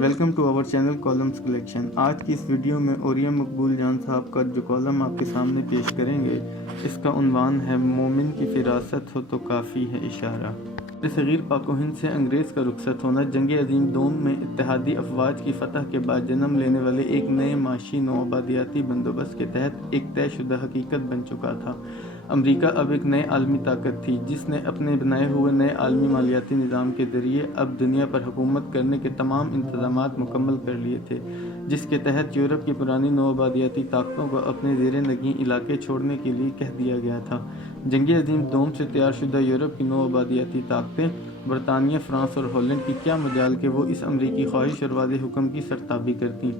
Welcome to our channel columns collection. آج کی اس video میں اوریم مقبول جان صاحب کا جو کالم آپ کے سامنے پیش کریں گے، اس کا عنوان ہے مومن کی فراست ہو تو کافی ہے اشارہ۔ صغیر پاک و ہند سے انگریز کا رخصت ہونا جنگ عظیم دوم میں اتحادی افواج کی فتح کے بعد جنم لینے والے ایک نئے معاشی نوآبادیاتی بندوبست کے تحت ایک طے شدہ حقیقت بن چکا تھا۔ امریکہ اب ایک نئے عالمی طاقت تھی جس نے اپنے بنائے ہوئے نئے عالمی مالیاتی نظام کے ذریعے اب دنیا پر حکومت کرنے کے تمام انتظامات مکمل کر لیے تھے، جس کے تحت یورپ کی پرانی نوآبادیاتی طاقتوں کو اپنے زیر نگیں علاقے چھوڑنے کے لیے کہہ دیا گیا تھا۔ جنگ عظیم دوم سے تیار شدہ یورپ کی نوآبادیاتی طاقتیں برطانیہ، فرانس اور ہالینڈ کی کیا مجال کہ وہ اس امریکی خواہش اور واضح حکم کی سرتابی کرتیں۔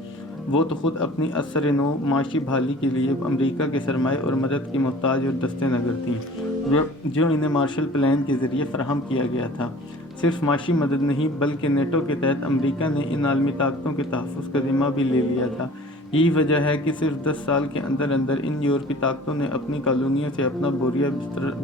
وہ تو خود اپنی اثر نو معاشی بحالی کے لیے امریکہ کے سرمایہ اور مدد کی محتاج اور دستے نظر تھیں، جو انہیں مارشل پلان کے ذریعے فراہم کیا گیا تھا۔ صرف معاشی مدد نہیں بلکہ نیٹو کے تحت امریکہ نے ان عالمی طاقتوں کے تحفظ کا ذمہ بھی لے لیا تھا۔ یہی وجہ ہے کہ صرف 10 سال کے اندر اندر ان یورپی طاقتوں نے اپنی کالونیوں سے اپنا بوریا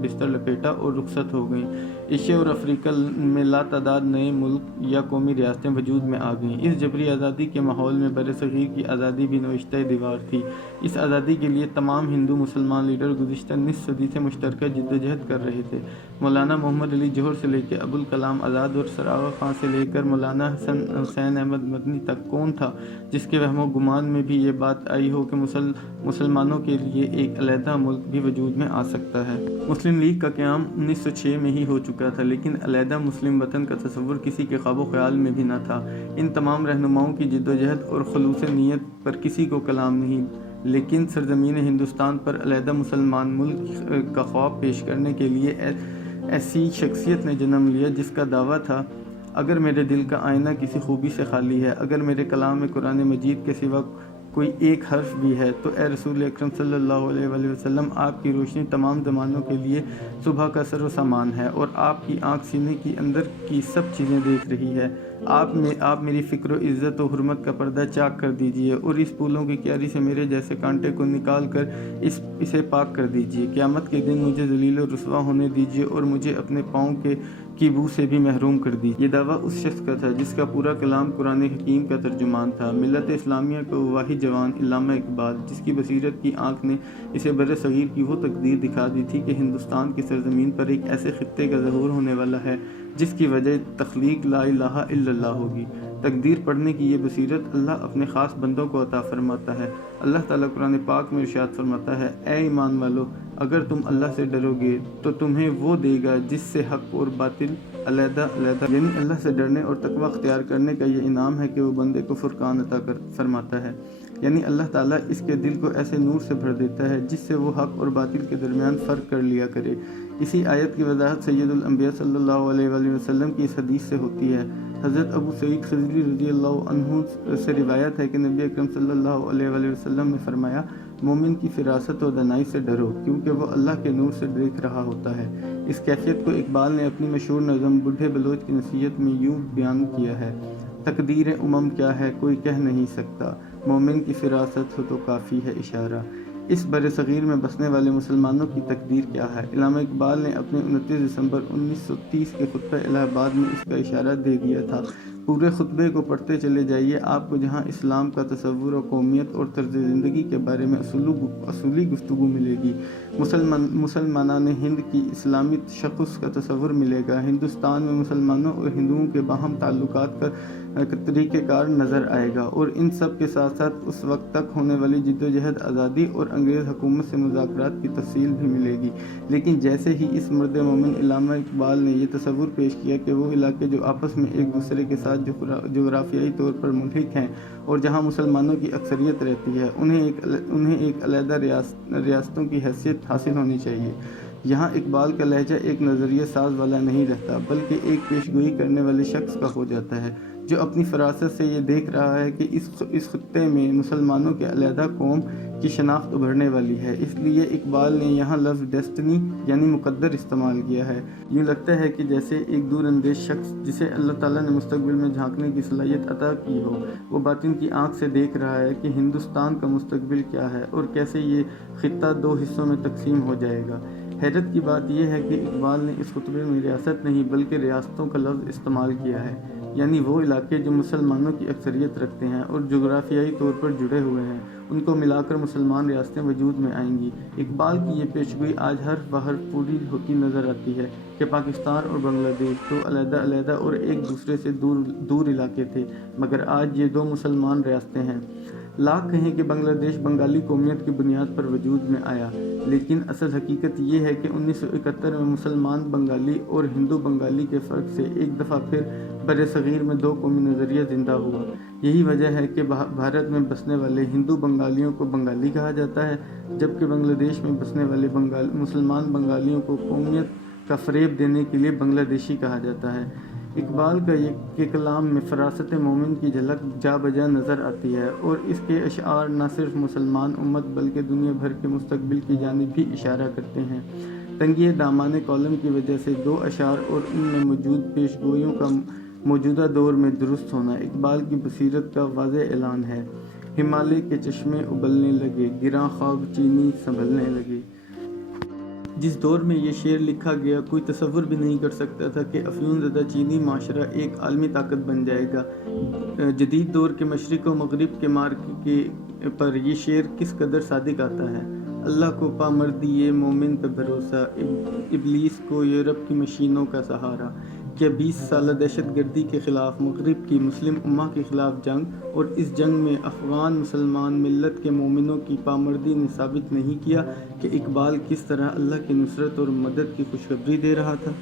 بستر لپیٹا اور رخصت ہو گئیں۔ ایشیا اور افریقہ میں لاتعداد نئے ملک یا قومی ریاستیں وجود میں آ گئیں۔ اس جبری آزادی کے ماحول میں برصغیر کی آزادی بھی نوشتہ دیوار تھی۔ اس آزادی کے لیے تمام ہندو مسلمان لیڈر گزشتہ نصف صدی سے مشترکہ جدوجہد کر رہے تھے۔ مولانا محمد علی جوہر سے لے کے ابوالکلام آزاد اور سرآغا خان سے لے کر مولانا حسین احمد مدنی تک کون تھا جس کے وہم و گمان میں بھی یہ بات آئی ہو کہ مسلمانوں کے لیے ایک علیحدہ ملک بھی وجود میں آ سکتا ہے۔ مسلم لیگ کا قیام 1906 میں ہی ہو چکا تھا، لیکن علیحدہ مسلم وطن کا تصور کسی کے خواب و خیال میں بھی نہ تھا۔ ان تمام رہنماؤں کی جدوجہد اور خلوص نیت پر کسی کو کلام نہیں، لیکن سرزمین ہندوستان پر علیحدہ مسلمان ملک کا خواب پیش کرنے کے لیے ایسی شخصیت نے جنم لیا جس کا دعویٰ تھا، اگر میرے دل کا آئینہ کسی خوبی سے خالی ہے، اگر میرے کلام میں قرآن مجید کے سوا کوئی ایک حرف بھی ہے، تو اے رسول اکرم صلی اللہ علیہ وآلہ وسلم، آپ کی روشنی تمام زمانوں کے لیے صبح کا سر و سامان ہے، اور آپ کی آنکھ سینے کی اندر کی سب چیزیں دیکھ رہی ہے۔ آپ میری فکر و عزت و حرمت کا پردہ چاک کر دیجئے، اور اس پھولوں کی کیاری سے میرے جیسے کانٹے کو نکال کر اسے پاک کر دیجئے۔ قیامت کے دن مجھے ذلیل و رسوا ہونے دیجئے، اور مجھے اپنے پاؤں کی بو سے بھی محروم کر دیجئے۔ یہ دعویٰ اس شخص کا تھا جس کا پورا کلام قرآن حکیم کا ترجمان تھا، ملت اسلامیہ کا واحد جوان علامہ اقبال، جس کی بصیرت کی آنکھ نے اسے برصغیر کی وہ تقدیر دکھا دی تھی کہ ہندوستان کی سرزمین پر ایک ایسے خطے کا ظہور ہونے والا ہے جس کی وجہ تخلیق لا الہ الا اللہ ہوگی۔ تقدیر پڑھنے کی یہ بصیرت اللہ اپنے خاص بندوں کو عطا فرماتا ہے۔ اللہ تعالیٰ قرآن پاک میں ارشاد فرماتا ہے، اے ایمان والو، اگر تم اللہ سے ڈرو گے تو تمہیں وہ دے گا جس سے حق اور باطل علیحدہ علیحدہ، یعنی اللہ سے ڈرنے اور تقویٰ اختیار کرنے کا یہ انعام ہے کہ وہ بندے کو فرقان عطا فرماتا ہے، یعنی اللہ تعالیٰ اس کے دل کو ایسے نور سے بھر دیتا ہے جس سے وہ حق اور باطل کے درمیان فرق کر لیا کرے۔ اسی آیت کی وضاحت سید الانبیاء صلی اللہ علیہ وآلہ وسلم کی اس حدیث سے ہوتی ہے۔ حضرت ابو سعید خدری رضی اللہ عنہ سے روایت ہے کہ نبی اکرم صلی اللہ علیہ وآلہ وسلم نے فرمایا، مومن کی فراست و دانائی سے ڈرو، کیونکہ وہ اللہ کے نور سے دیکھ رہا ہوتا ہے۔ اس کیفیت کو اقبال نے اپنی مشہور نظم بوڑھے بلوچ کی نصیحت میں یوں بیان کیا ہے، تقدیر امم کیا ہے کوئی کہہ نہیں سکتا، مومن کی فراست ہو تو کافی ہے اشارہ۔ اس برصغیر میں بسنے والے مسلمانوں کی تقدیر کیا ہے؟ علامہ اقبال نے اپنے 29 دسمبر 1930 کے خطبہ الہ آباد میں اس کا اشارہ دے دیا تھا۔ پورے خطبے کو پڑھتے چلے جائیے، آپ کو جہاں اسلام کا تصور و قومیت اور طرز زندگی کے بارے میں اصولی گفتگو ملے گی، مسلمانان ہند کی اسلامی تشخص کا تصور ملے گا، ہندوستان میں مسلمانوں اور ہندوؤں کے باہم تعلقات کا طریقہ کار نظر آئے گا، اور ان سب کے ساتھ ساتھ اس وقت تک ہونے والی جدوجہد آزادی اور انگریز حکومت سے مذاکرات کی تفصیل بھی ملے گی۔ لیکن جیسے ہی اس مرد مومن علامہ اقبال نے یہ تصور پیش کیا کہ وہ علاقے جو آپس میں ایک دوسرے کے ساتھ جغرافیائی طور پر ملحق ہیں اور جہاں مسلمانوں کی اکثریت رہتی ہے، انہیں ایک علیحدہ ریاستوں کی حیثیت حاصل ہونی چاہیے۔ یہاں اقبال کا لہجہ ایک نظریہ ساز والا نہیں رہتا، بلکہ ایک پیشگوئی کرنے والے شخص کا ہو جاتا ہے جو اپنی فراست سے یہ دیکھ رہا ہے کہ اس خطے میں مسلمانوں کے علیحدہ قوم کی شناخت ابھرنے والی ہے۔ اس لیے اقبال نے یہاں لفظ ڈیسٹنی یعنی مقدر استعمال کیا ہے۔ یوں لگتا ہے کہ جیسے ایک دور اندیش شخص جسے اللہ تعالیٰ نے مستقبل میں جھانکنے کی صلاحیت عطا کی ہو، وہ باطن کی آنکھ سے دیکھ رہا ہے کہ ہندوستان کا مستقبل کیا ہے اور کیسے یہ خطہ 2 حصوں میں تقسیم ہو جائے گا۔ حیرت کی بات یہ ہے کہ اقبال نے اس خطبے میں ریاست نہیں بلکہ ریاستوں کا لفظ استعمال کیا ہے۔ یعنی وہ علاقے جو مسلمانوں کی اکثریت رکھتے ہیں اور جغرافیائی طور پر جڑے ہوئے ہیں، ان کو ملا کر مسلمان ریاستیں وجود میں آئیں گی۔ اقبال کی یہ پیشگوئی آج ہر بہر پوری ہوتی نظر آتی ہے کہ پاکستان اور بنگلہ دیش دو علیحدہ علیحدہ اور ایک دوسرے سے دور علاقے تھے، مگر آج یہ دو مسلمان ریاستیں ہیں۔ لاکھ کہیں کہ بنگلہ دیش بنگالی قومیت کی بنیاد پر وجود میں آیا، لیکن اصل حقیقت یہ ہے کہ 1971 میں مسلمان بنگالی اور ہندو بنگالی کے فرق سے ایک دفعہ پھر بر صغیر میں دو قومی نظریہ زندہ ہوا۔ یہی وجہ ہے کہ بھارت میں بسنے والے ہندو بنگالیوں کو بنگالی کہا جاتا ہے، جبکہ بنگلہ دیش میں بسنے والے مسلمان بنگالیوں کو قومیت کا فریب دینے کے لیے بنگلہ دیشی کہا جاتا ہے۔ اقبال کے کلام میں فراست مومن کی جھلک جا بجا نظر آتی ہے، اور اس کے اشعار نہ صرف مسلمان امت بلکہ دنیا بھر کے مستقبل کی جانب بھی اشارہ کرتے ہیں۔ تنگی دامان کالم کی وجہ سے دو اشعار اور ان میں موجود پیشگوئیوں کا موجودہ دور میں درست ہونا اقبال کی بصیرت کا واضح اعلان ہے۔ ہمالیہ کے چشمے ابلنے لگے، گراں خواب چینی سنبھلنے لگے۔ جس دور میں یہ شعر لکھا گیا، کوئی تصور بھی نہیں کر سکتا تھا کہ افیون زدہ چینی معاشرہ ایک عالمی طاقت بن جائے گا۔ جدید دور کے مشرق و مغرب کے مارکے پر یہ شعر کس قدر صادق آتا ہے۔ اللہ کو پا مردی مومن پہ بھروسہ، ابلیس کو یورپ کی مشینوں کا سہارا۔ کیا 20 سالہ دہشت گردی کے خلاف مغرب کی مسلم امہ کے خلاف جنگ، اور اس جنگ میں افغان مسلمان ملت کے مومنوں کی پامردی نے ثابت نہیں کیا کہ اقبال کس طرح اللہ کی نصرت اور مدد کی خوشخبری دے رہا تھا؟